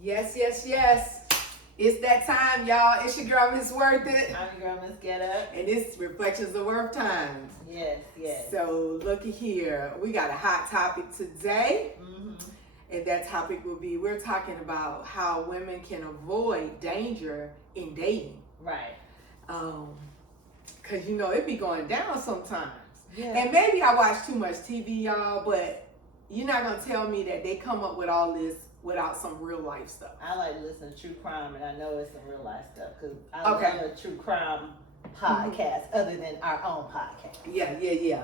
Yes, yes, yes. It's that time, y'all. It's your girl, Miss Worth It. I'm your girl, Miss Get Up. And it's Reflections of Worth Times. Yes, yes. So, looky here. We got a hot topic today. Mm-hmm. And that topic will be, we're talking about how women can avoid danger in dating. Right. Because, it be going down sometimes. Yeah. And maybe I watch too much TV, y'all, but you're not going to tell me that they come up with all this without some real life stuff. I like to listen to true crime, and I know it's some real life stuff because I love a true crime podcast other than our own podcast. Yeah.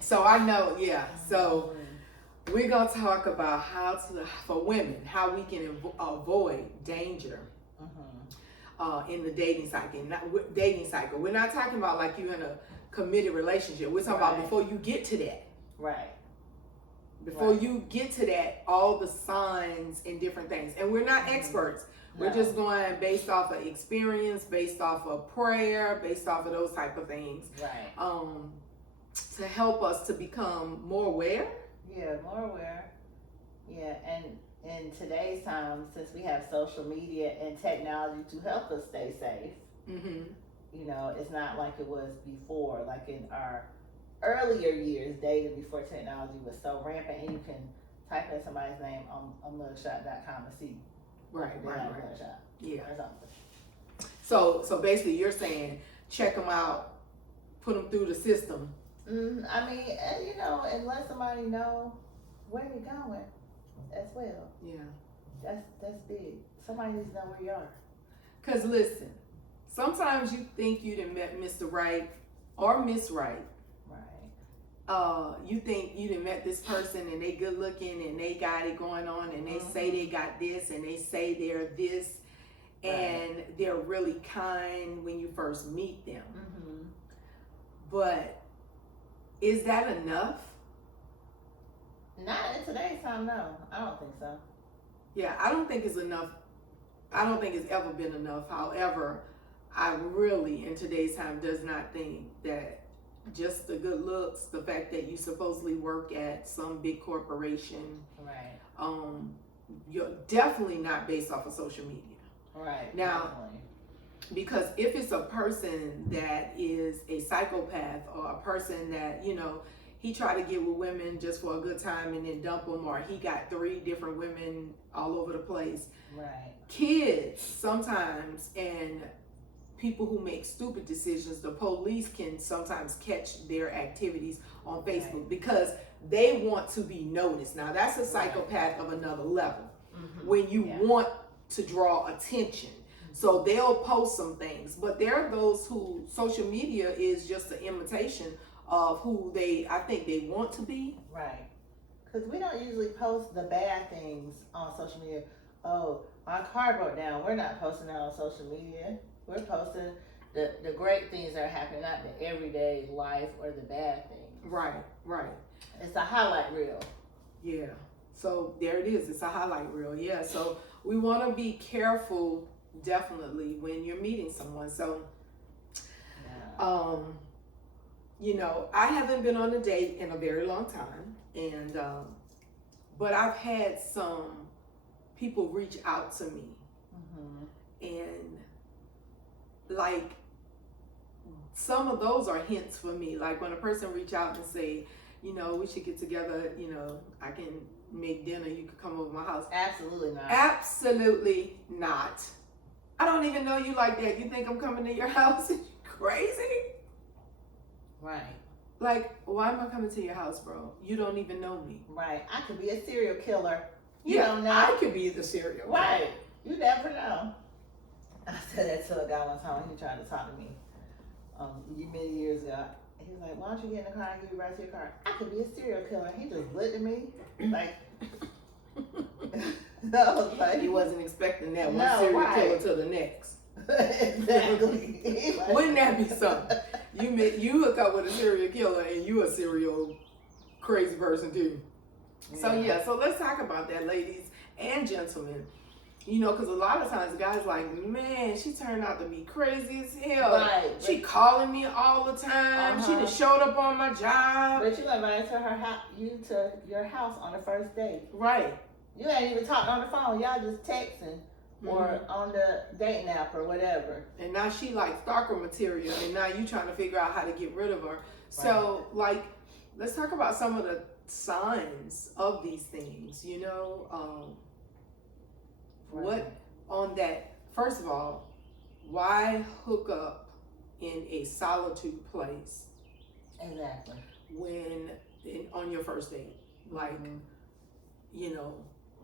So I know, So we're going to talk about for women, how we can avoid danger in the dating cycle. We're not talking about like you're in a committed relationship. We're talking about before you get to that. Right. Before you get to that, all the signs and different things. And we're not experts. No. We're just going based off of experience, based off of prayer, based off of those type of things. Right. To help us to become more aware. Yeah, more aware. Yeah, and in today's time, since we have social media and technology to help us stay safe, it's not like it was before, like in our earlier years dating before technology was so rampant, and you can type in somebody's name on mugshot.com and see Right. mugshot Yeah. or something. So basically you're saying check them out, put them through the system. I mean, and let somebody know where you're going as well. Yeah. That's big. Somebody needs to know where you are. Because listen, sometimes you think you done met Mr. Right or Miss Right. You think you done met this person and they good looking and they got it going on and they say they got this and they say they're this and they're really kind when you first meet them. But is that enough? Not in today's time, no. I don't think so. Yeah, I don't think it's enough. I don't think it's ever been enough. However, I really, in today's time, does not think that just the good looks, the fact that you supposedly work at some big corporation, you're definitely not based off of social media. Right. Now, definitely. Because if it's a person that is a psychopath or a person that, he tried to get with women just for a good time and then dump them, or he got 3 different women all over the place. Right. Kids sometimes, and people who make stupid decisions, the police can sometimes catch their activities on Facebook because they want to be noticed. Now that's a psychopath of another level. When you want to draw attention. So they'll post some things, but there are those who social media is just an imitation of who I think they want to be. Right. Because we don't usually post the bad things on social media. Oh, my car broke down. We're not posting that on social media. We're posting the great things that are happening, not the everyday life or the bad things. Right. It's a highlight reel. Yeah. So there it is. It's a highlight reel. Yeah. So we want to be careful, definitely, when you're meeting someone. So, I haven't been on a date in a very long time, and but I've had some people reach out to me, and like some of those are hints for me. Like when a person reach out and say, we should get together. I can make dinner. You could come over my house. Absolutely not. Absolutely not. I don't even know you like that. You think I'm coming to your house? Are you crazy? Right. Like, why am I coming to your house, bro? You don't even know me. Right. I could be a serial killer. You Yeah, don't know. I could be the serial killer. Right. You never know. I said that to a guy one time. He tried to talk to me many years ago. He was like, why don't you get in the car and give you right to your car? I could be a serial killer. He just looked at me like... No, like, he wasn't expecting that one serial killer to the next. Exactly. Wouldn't that be something? You hook up with a serial killer and you a serial crazy person too. So so let's talk about that, ladies and gentlemen. Because a lot of times guys like, man, she turned out to be crazy as hell. Right. She calling me all the time. She just showed up on my job. But you invited to your house on the first date. Right. You ain't even talking on the phone. Y'all just texting or on the dating app or whatever. And now she like stalker material, and now you trying to figure out how to get rid of her. So like, let's talk about some of the signs of these things. You know, what on that? First of all, why hook up in a solitude place? Exactly. On your first date, like, you know,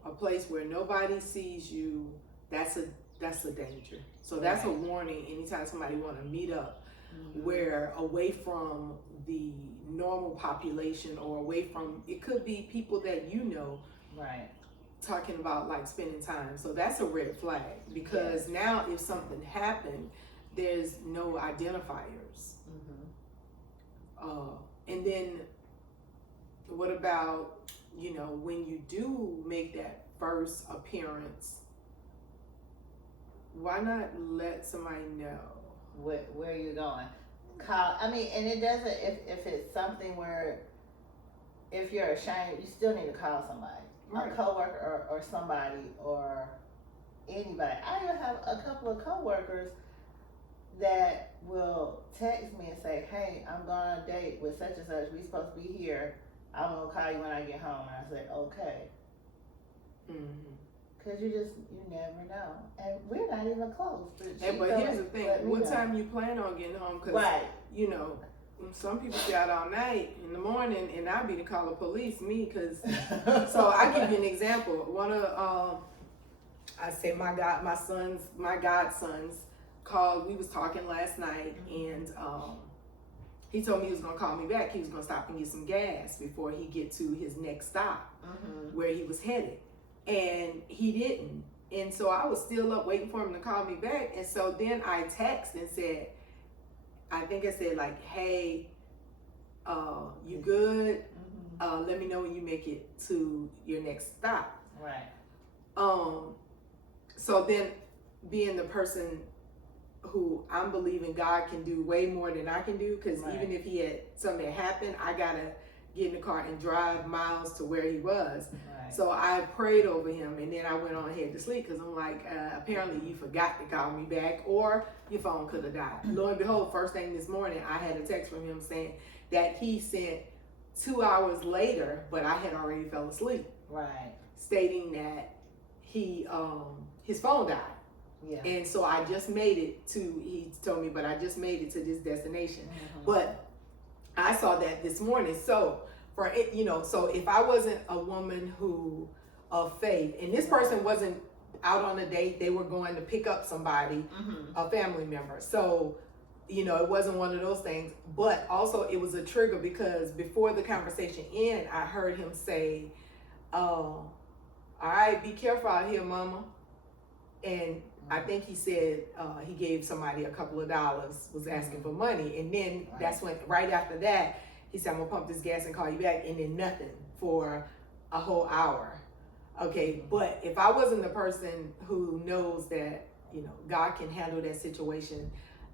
a place where nobody sees you, that's a danger. So that's a warning anytime somebody want to meet up where away from the normal population or away from, it could be people that you know, talking about like spending time. So that's a red flag, because now if something happened, there's no identifiers. And then what about, you know, when you do make that first appearance, why not let somebody know where you're going? Call. I mean, and it doesn't. If it's something where, if you're ashamed, you still need to call somebody, a coworker or somebody or anybody. I even have a couple of coworkers that will text me and say, "Hey, I'm going on a date with such and such. We supposed to be here. I'm gonna call you when I get home." And I say, "Okay." Cause you never know, and we're not even close. But here's the thing: what time you plan on getting home? Cause you know, some people stay out all night in the morning, and I be to call the police. Me, cause so I give you an example. One of I say my godsons called. We was talking last night, and he told me he was gonna call me back. He was gonna stop and get some gas before he get to his next stop, where he was headed. And he didn't. And so I was still up waiting for him to call me back. And so then I texted and said, I think I said like, "Hey, you good? Let me know when you make it to your next stop." So then being the person who I'm believing God can do way more than I can do, because even if he had something that happened, I gotta get in the car and drive miles to where he was. So I prayed over him, and then I went on ahead to sleep, because I'm like, apparently you forgot to call me back, or your phone could have died. Lo and behold, first thing this morning, I had a text from him saying that he sent 2 hours later, but I had already fell asleep. Stating that he his phone died. And so I just made it to, he told me, but I just made it to this destination. But I saw that this morning. So for it, you know, so if I wasn't a woman who of faith, and this person wasn't out on a date, they were going to pick up somebody, a family member. So, you know, it wasn't one of those things, but also it was a trigger, because before the conversation ended, I heard him say, "All right, be careful out here, mama." And I think he said he gave somebody a couple of dollars, was asking for money. And then that's when, right after that, he said, "I'm gonna pump this gas and call you back," and then nothing for a whole hour. Okay, but if I wasn't the person who knows that, you know, God can handle that situation,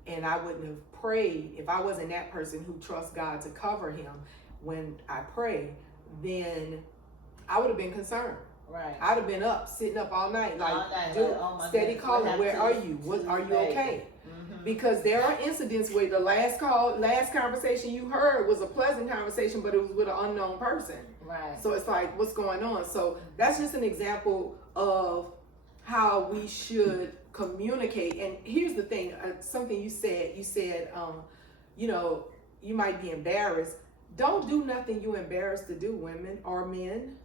and I wouldn't have prayed, if I wasn't that person who trusts God to cover him when I pray, then I would have been concerned. I'd have been up, sitting up all night, like, dude, steady calling, where are you? What, are you okay? Because there are incidents where the last conversation you heard was a pleasant conversation, but it was with an unknown person. So it's like, what's going on? So that's just an example of how we should communicate. And here's the thing, something you said, you know, you might be embarrassed. Don't do nothing you're embarrassed to do, women or men.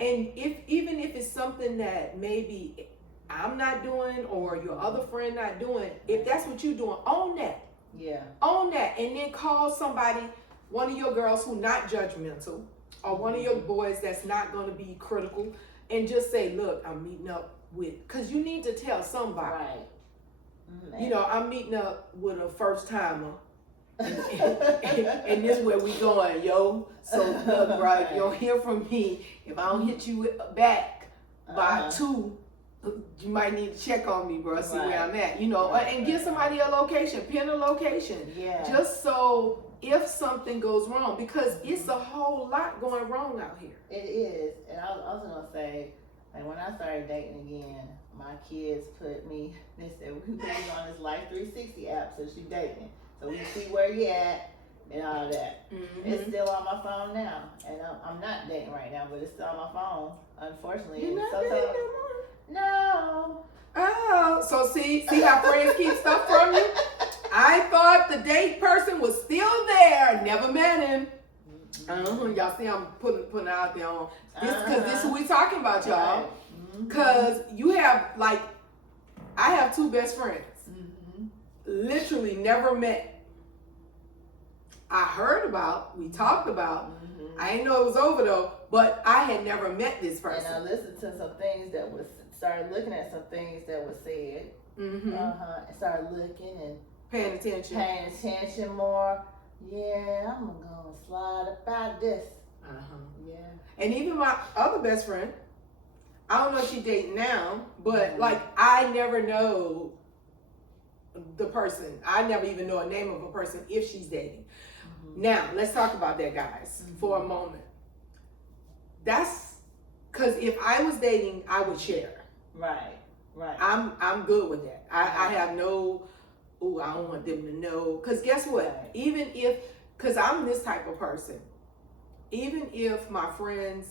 And even if it's something that maybe I'm not doing or your other friend not doing, if that's what you're doing, own that. Own that, and then call somebody, one of your girls who not judgmental, or one of your boys that's not going to be critical, and just say, "Look, I'm meeting up with," because you need to tell somebody. You know, I'm meeting up with a first timer. And this is where we going, yo. So look, bro, if you don't hear from me, if I don't hit you back by 2, you might need to check on me, bro. See where I'm at, you know. And give somebody a location, pin a location, just so if something goes wrong, because it's a whole lot going wrong out here. It is. And I was also gonna say, like when I started dating again, my kids put me, they said, we put you on this Life 360 app so she dating. So we see where you at and all that. Mm-hmm. It's still on my phone now. And I'm not dating right now, but it's still on my phone, unfortunately. You're And not sometimes, dating no more? no. Oh, so see how friends keep stuff from you? I thought the date person was still there. Never met him. Y'all see I'm putting it out there on this, because this is what we talking about, y'all. Because you have, like, I have two best friends. Literally never met. I heard about, we talked about. I didn't know it was over though, but I had never met this person. And I listened to some things that was, started looking at some things that was said. And started looking and Paying attention more. Yeah, I'm gonna slide about this. Yeah. And even my other best friend, I don't know if she dating now, but like I never know the person. I never even know a name of a person if she's dating. Now, let's talk about that, guys, for a moment. That's because if I was dating, I would share. Right. I'm good with that. I have no, I don't want them to know. Because guess what? Right. Even if, because I'm this type of person, even if my friends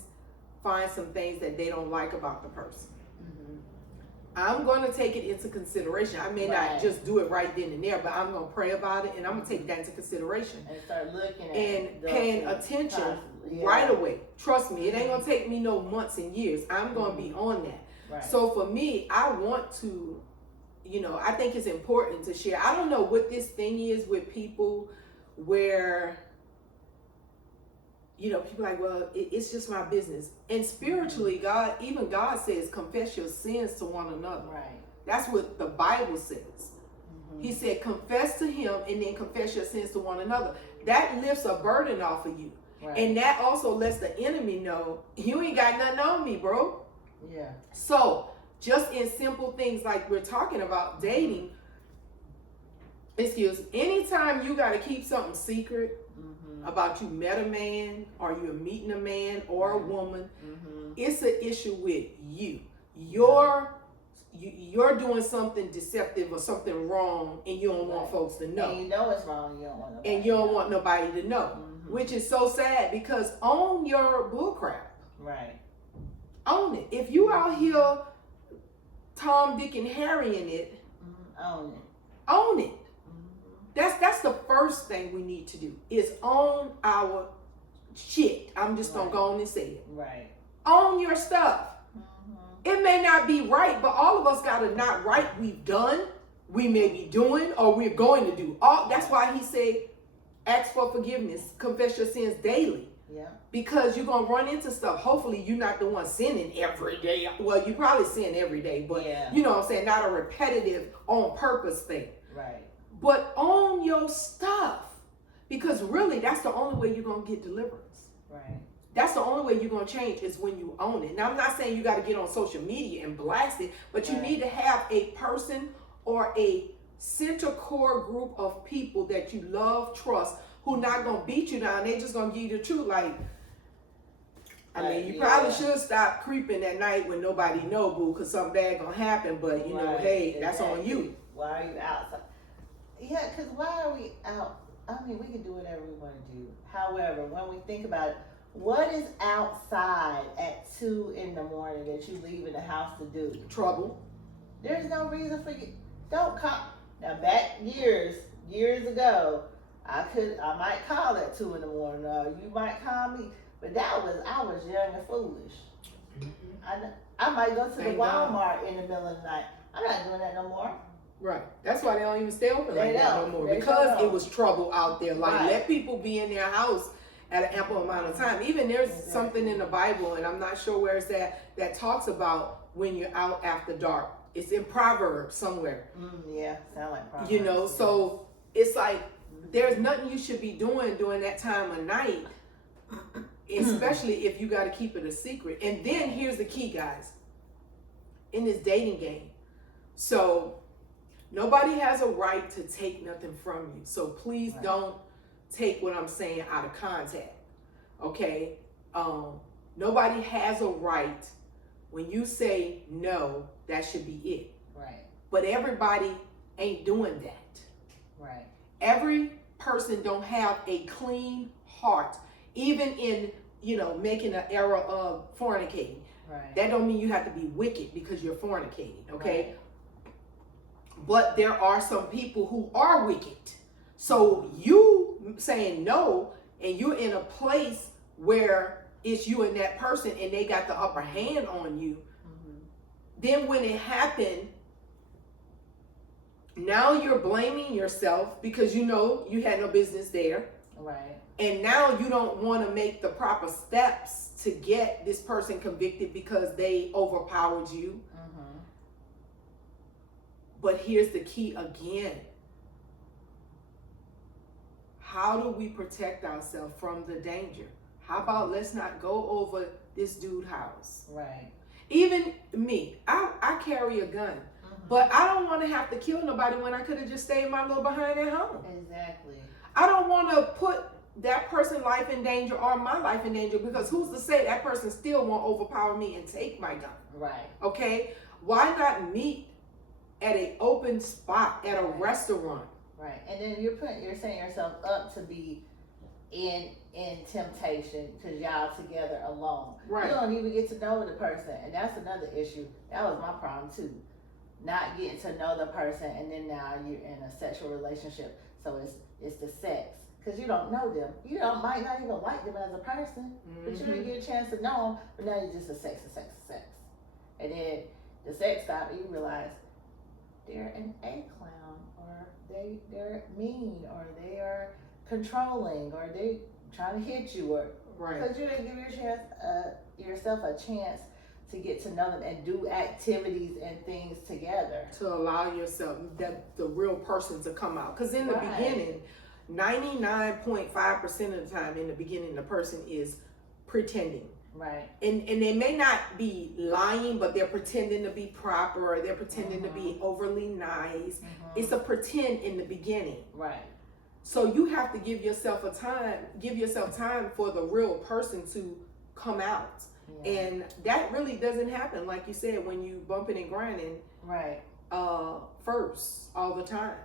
find some things that they don't like about the person, I'm going to take it into consideration. I may not just do it right then and there, but I'm going to pray about it and I'm going to take that into consideration. And start looking at and paying attention right away. Trust me, it ain't going to take me no months and years. I'm going to be on that. Right. So for me, I want to, I think it's important to share. I don't know what this thing is with people where, people like, well, it's just my business. And spiritually, God says, confess your sins to one another. Right. That's what the Bible says. He said, confess to him and then confess your sins to one another. That lifts a burden off of you. Right. And that also lets the enemy know, you ain't got nothing on me, bro. Yeah. So, just in simple things like we're talking about dating, anytime you got to keep something secret about you met a man or you're meeting a man or a woman, it's an issue with you. You're doing something deceptive or something wrong and you don't want folks to know. And you know it's wrong, you don't want nobody and you don't want nobody to know, which is so sad because own your bullcrap. Right. Own it. If you out here Tom, Dick, and Harry in it, own it. Own it. That's the first thing we need to do is own our shit. I'm just gonna go on and say it. Right. Own your stuff. It may not be right, but all of us got a not right we've done, we may be doing, or we're going to do. That's why he said, ask for forgiveness, confess your sins daily. Yeah. Because you're going to run into stuff. Hopefully you're not the one sinning every day. Well, you probably sin every day, but you know what I'm saying? Not a repetitive, on purpose thing. Right. But own your stuff. Because really, that's the only way you're going to get deliverance. Right. That's the only way you're going to change is when you own it. Now, I'm not saying you got to get on social media and blast it, but you need to have a person or a center core group of people that you love, trust, who not going to beat you down. They just going to give you the truth. Like, I mean, you probably should stop creeping at night when nobody know, boo, because something bad going to happen. But, you know, hey, that's on you. Why are you outside? Yeah, because why are we out? I mean, we can do whatever we want to do. However, when we think about it, what is outside at 2 a.m. that you leave in the house to do? Trouble. There's no reason for you. Don't call. Now, back years ago, I might call at 2 a.m. You might call me, but I was young and foolish. I might go to the Walmart in the middle of the night. I'm not doing that no more. Right. That's why they don't even stay open like that no more. Because it was trouble out there. Like, let people be in their house at an ample amount of time. Even there's something in the Bible, and I'm not sure where it's at, that talks about when you're out after dark. It's in Proverbs somewhere. Yeah, sound like Proverbs. You know, so it's like there's nothing you should be doing during that time of night, especially if you got to keep it a secret. And then here's the key, guys, in this dating game. So nobody has a right to take nothing from you. So please don't take what I'm saying out of context. Okay? Nobody has a right. When you say no, that should be it. Right. But everybody ain't doing that. Right. Every person don't have a clean heart, even in, making an era of fornicating. Right. That don't mean you have to be wicked because you're fornicating, okay? Right. But there are some people who are wicked. So you saying no, and you're in a place where it's you and that person and they got the upper hand on you. Mm-hmm. Then when it happened, now you're blaming yourself because you had no business there. Right. And now you don't want to make the proper steps to get this person convicted because they overpowered you. Mm-hmm. But here's the key again. How do we protect ourselves from the danger? How about let's not go over this dude's house? Right. Even me, I carry a gun, but I don't want to have to kill nobody when I could have just stayed my little behind at home. Exactly. I don't want to put that person's life in danger or my life in danger, because who's to say that person still won't overpower me and take my gun? Right. Okay? Why not meet at an open spot at a restaurant? Right. And then you're setting yourself up to be in temptation because y'all together alone. Right. You don't even get to know the person, and that's another issue. That was my problem too. Not getting to know the person, and then now you're in a sexual relationship. So it's the sex. Because you don't know them. You might not even like them as a person, but you didn't get a chance to know them, but now you're just a sex. And then the sex stops and you realize they're an A clown, or they're mean, or they are controlling, or they trying to hit you, or because you didn't give yourself a chance to get to know them and do activities and things together. To allow yourself, the real person to come out. Because in the beginning, 99.5% of the time in the beginning, the person is pretending. Right. And they may not be lying, but they're pretending to be proper, or they're pretending to be overly nice. It's a pretend in the beginning. Right. So you have to give yourself time for the real person to come out. Yeah. And that really doesn't happen, like you said, when you bumping and grinding. Right. First, all the time.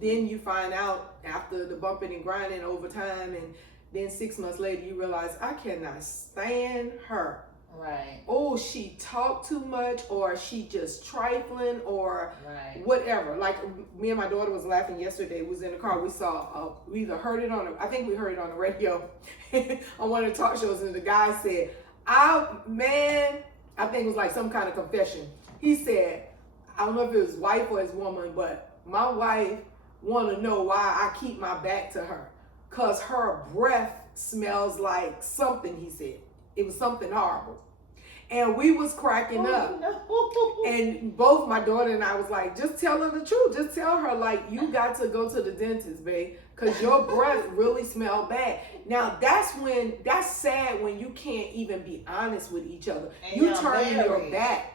Then you find out after the bumping and grinding over time, and then 6 months later you realize, I cannot stand her. Right. Oh, she talked too much, or she just trifling, or whatever. Like me and my daughter was laughing yesterday. We was in the car. We saw, we either heard it I think we heard it on the radio on one of the talk shows, and the guy said, I think it was like some kind of confession. He said, I don't know if it was his wife or his woman, but my wife want to know why I keep my back to her. Because her breath smells like something, he said. It was something horrible. And we was cracking up. No. And both my daughter and I was like, just tell her the truth. Just tell her, like, you got to go to the dentist, babe, because your breath really smelled bad. Now, that's sad when you can't even be honest with each other. And you turn your back.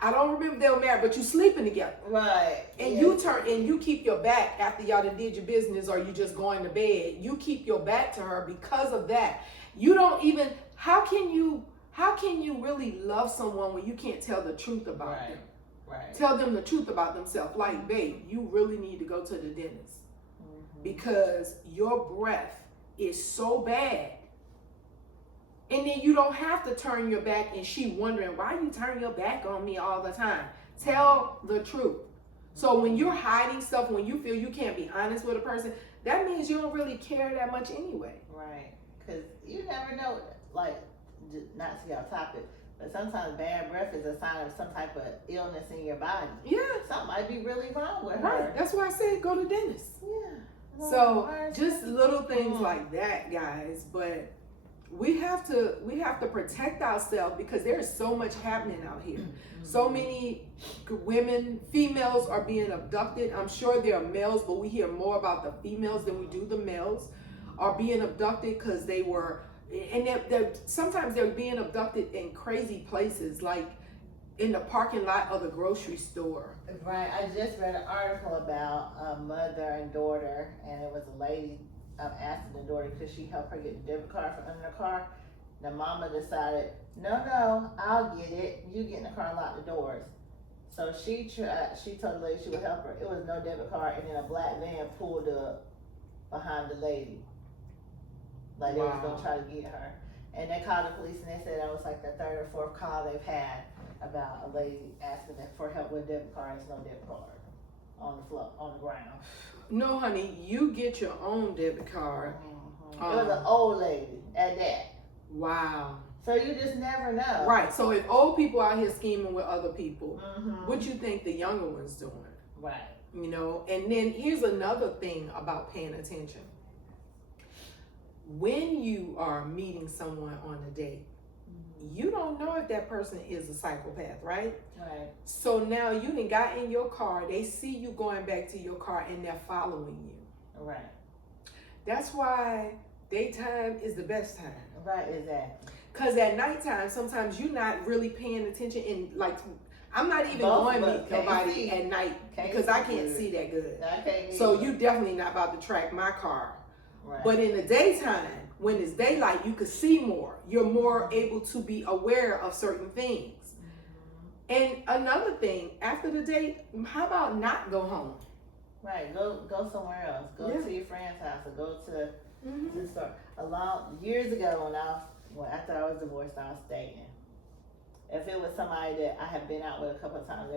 I don't remember if they were married, but you sleeping together. Right. And you keep your back after y'all done did your business, or you just going to bed. You keep your back to her because of that. You don't even, how can you really love someone when you can't tell the truth about them? Right. Tell them the truth about themselves. Like, babe, you really need to go to the dentist because your breath is so bad. And then you don't have to turn your back and she wondering, why you turn your back on me all the time? Tell the truth. So when you're hiding stuff, when you feel you can't be honest with a person, that means you don't really care that much anyway. Right. Because you never know, like, not to get off topic, but sometimes bad breath is a sign of some type of illness in your body. Yeah. Something might be really wrong with her. Right. That's why I said go to dentist. Yeah. So just little things like that, guys. But we have to protect ourselves because there's so much happening out here. So many women, females are being abducted. I'm sure there are males, but we hear more about the females than we do the males are being abducted because they were, and sometimes they're being abducted in crazy places, like in the parking lot of the grocery store. Right. I just read an article about a mother and daughter, and it was a lady asking the daughter could she help her get the debit card from under the car. The mama decided, no, I'll get it. You get in the car and lock the doors. So she told the lady she would help her. It was no debit card, and then a black van pulled up behind the lady. Like they was gonna try to get her. And they called the police and they said that was like the third or fourth call they've had about a lady asking them for help with a debit card. There's no debit card on the floor, on the ground. No, honey, you get your own debit card. It was an old lady at that. Wow. So you just never know. Right. So if old people out here scheming with other people, Mm-hmm. what you think the younger ones doing? Right. You know, and then here's another thing about paying attention. When you are meeting someone on a date, you don't know if that person is a psychopath, right? Right. So now you done got in your car, they see you going back to your car and they're following you. Right. That's why daytime is the best time. Right, exactly. Because at nighttime, sometimes you're not really paying attention. And like, I'm not even Both going of to us meet can't nobody see. at night Can't because see I can't good. see that good. Okay. So you definitely not about to track my car. Right. But in the daytime, when it's daylight, you can see more. You're more able to be aware of certain things. And another thing, after the date, how about not go home? Right. Go somewhere else. Go Yeah. to your friend's house or go to the store. Years ago after I was divorced, I was dating. If it was somebody that I had been out with a couple of times,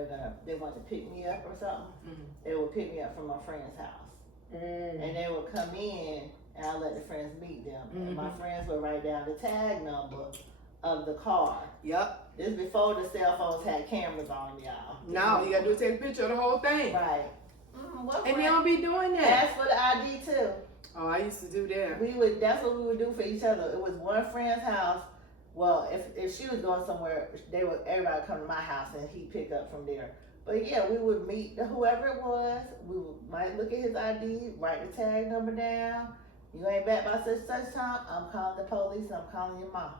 they wanted to pick me up or something. They would pick me up from my friend's house, and they would come in, and I let the friends meet them. And my friends would write down the tag number of the car. Yep. This before the cell phones had cameras on, y'all. Now you gotta do is take a picture of the whole thing. Right. And they don't be doing that. Ask for the ID too. Oh, I used to do that. That's what we would do for each other. It was one friend's house. Well, if she was going somewhere, everybody would come to my house and he'd pick up from there. But yeah, we would meet whoever it was. Might look at his ID, write the tag number down. You ain't back by such time. I'm calling the police and I'm calling your mom.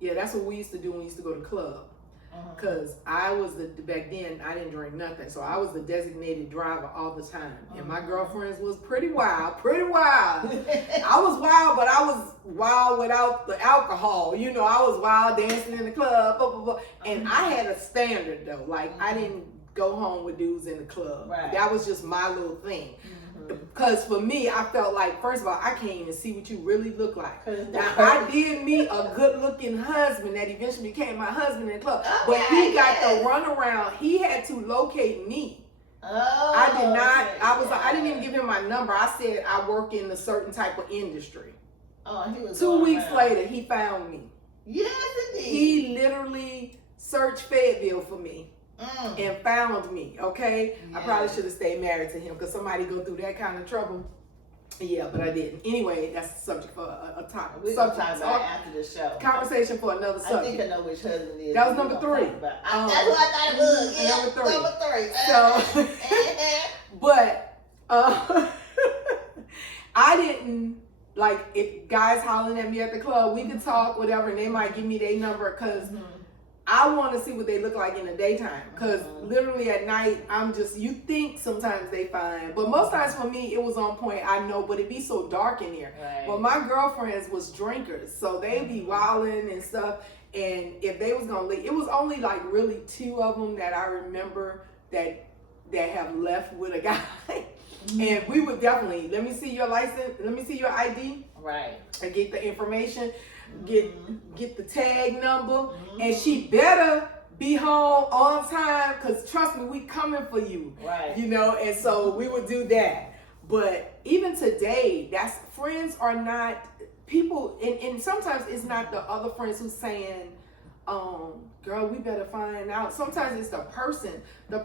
Yeah, that's what we used to do when we used to go to the club. Because I was back then, I didn't drink nothing. So I was the designated driver all the time. And my girlfriends was pretty wild. I was wild, but I was wild without the alcohol. You know, I was wild dancing in the club. Blah, blah, blah. And I had a standard though. Like I didn't go home with dudes in the club. Right. That was just my little thing. Because for me, I felt like, first of all, I can't even see what you really look like. Now, I did meet a good-looking husband that eventually became my husband in the club. But he got the runaround. He had to locate me. Oh, I did not, okay. I didn't even give him my number. I said I work in a certain type of industry. Oh, he was 2 weeks around. later, he found me. Yes, indeed. He literally searched Fayetteville for me. And found me, okay? I probably should have stayed married to him because somebody go through that kind of trouble. Yeah, but I didn't. Anyway, that's the subject for a topic. We're going to talk about it after the show. Conversation for another I subject. think I know which husband it is. That was number 3. That's what I thought it was. Yeah, number 3. Number 3. So, but I didn't, like, if guys hollering at me at the club, we could talk, whatever, and they might give me their number because I want to see what they look like in the daytime, because literally at night, you think sometimes they fine, but most times for me, it was on point, I know, but it be so dark in here. Right. Well, my girlfriends was drinkers, so they be wilding and stuff, and if they was gonna leave, it was only like really 2 of them that I remember that have left with a guy, and we would definitely, let me see your license, let me see your ID, Right. and get the information, get the tag number, and she better be home on time, because trust me, we coming for you. Right. You know, and so we would do that. But even today, friends are not people, and sometimes it's not the other friends who's saying, girl, we better find out. Sometimes it's the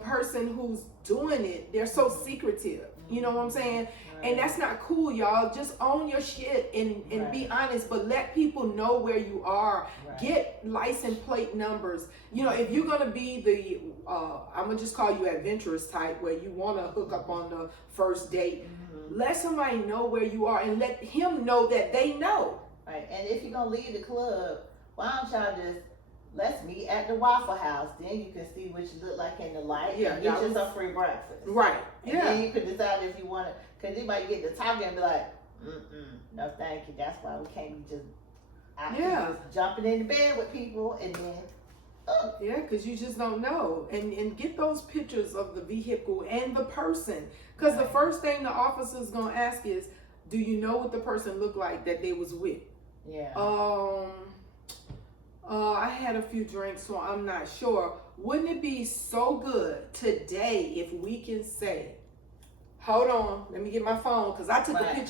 person who's doing it, they're so secretive. You know what I'm saying? And that's not cool, y'all. Just own your shit and be honest, but let people know where you are. Right. Get license plate numbers. You know, if you're gonna be the, I'm gonna just call you adventurous type, where you wanna hook up on the first date, let somebody know where you are and let him know that they know. Right. And if you're gonna leave the club, why don't y'all just let's meet at the Waffle House. Then you can see what you look like in the light. Yeah, and get you some free breakfast. Right. And Yeah. then you can decide if you want to, because you might get to talking and be like, No, thank you. That's why we can't be just out Yeah. here just jumping in the bed with people and then. Yeah, because you just don't know. And get those pictures of the vehicle and the person. Because the Right. first thing the officer's going to ask is, do you know what the person looked like that they was with? Yeah. I had a few drinks, so I'm not sure. Wouldn't it be so good today if we can say, hold on, let me get my phone, because I took a Right. picture